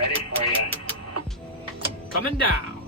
Ready for you. Coming down.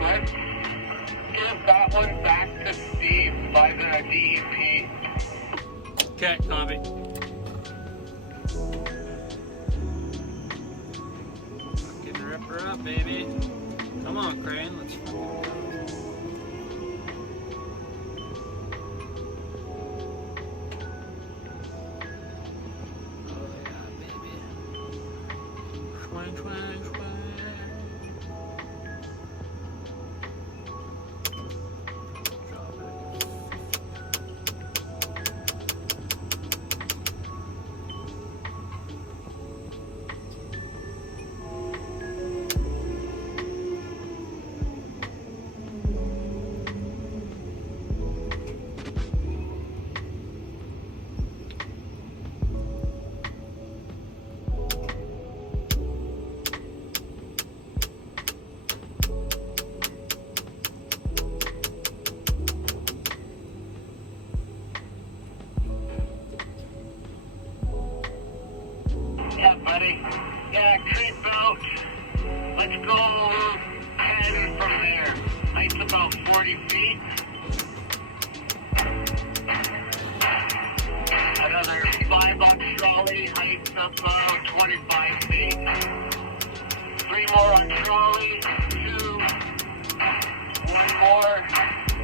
Let's give that one back to Steve by the DEP. Okay, copy. Fucking rip her up, baby. Come on, Crane. Let's fucking go. Oh yeah, baby. Swing, swing, swing. Yeah, buddy. Yeah, creep out. Let's go 10 from there. Height's about 40 feet. Another 5-box trolley, height's about 25 feet. 3 more on trolley, 2. 1 more.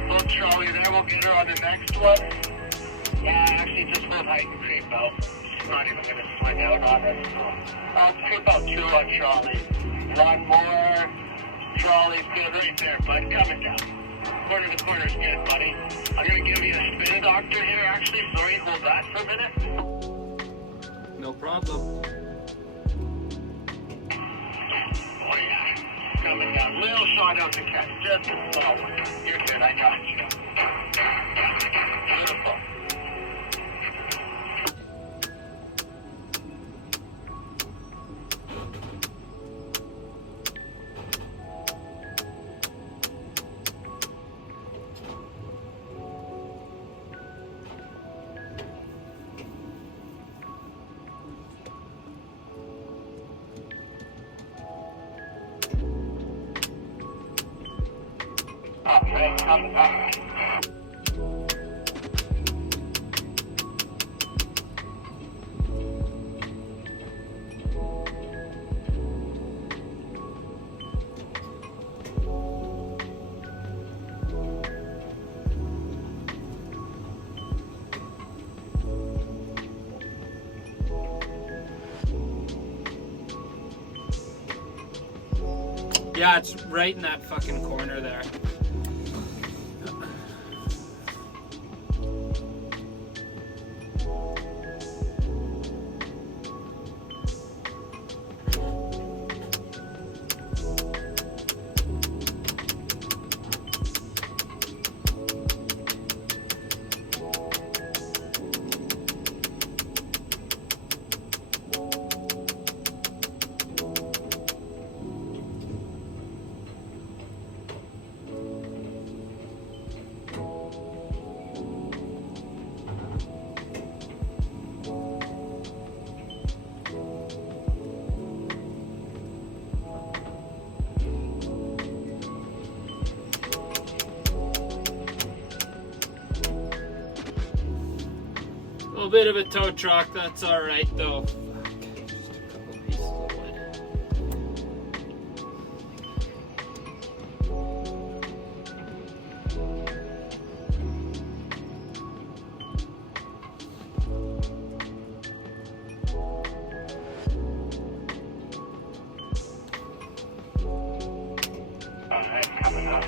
Little trolley there, we'll get her on the next one. Yeah, actually just hold height and creep out. She's not even going to swing out on us. I'll creep out 2 on trolley. 1 more. Trolley's good right there, bud. Coming down. Corner to corner's good, buddy. I'm going to give you a spin doctor here, actually. Sorry, hold that for a minute. No problem. Oh, yeah. Coming down. Little shot out to catch. Just a small one. You're good. I got you. Beautiful. Okay, coming back. Yeah, it's right in that fucking corner there. A little bit of a tow truck, that's alright though. Fuck, just a couple pieces of wood. Alright. coming up.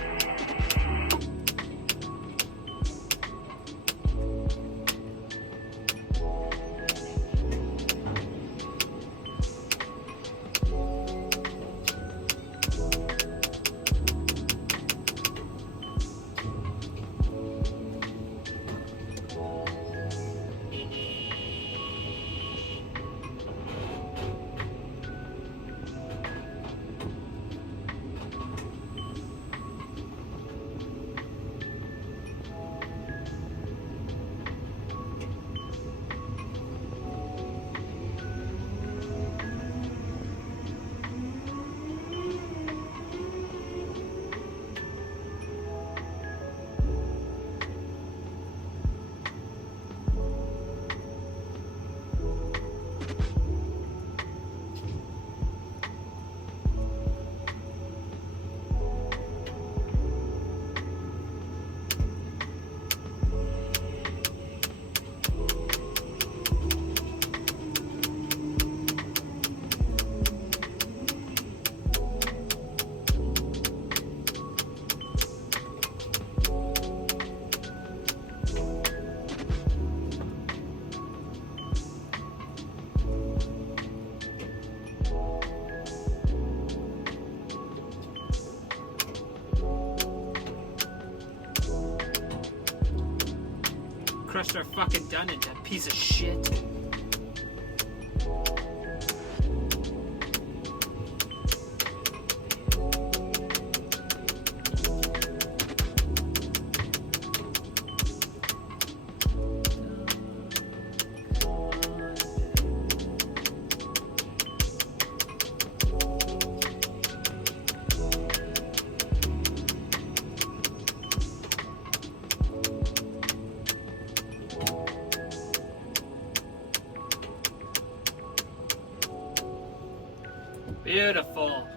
Crushed our fucking Dunnage, that piece of shit. Beautiful.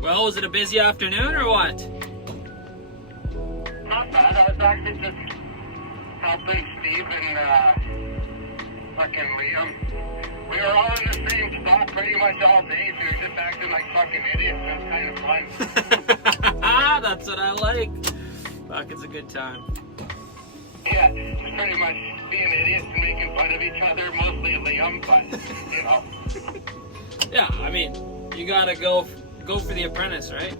Well, was it a busy afternoon or what? Not bad. I was actually just helping Steve and fucking Liam. We were all in the same spot pretty much all day, so we were just acting like fucking idiots. It was kind of fun. That's what I like. Fuck, it's a good time. Yeah, just pretty much being idiots and making fun of each other, mostly Liam, but, you know. Yeah, I mean, you gotta go for the apprentice, right?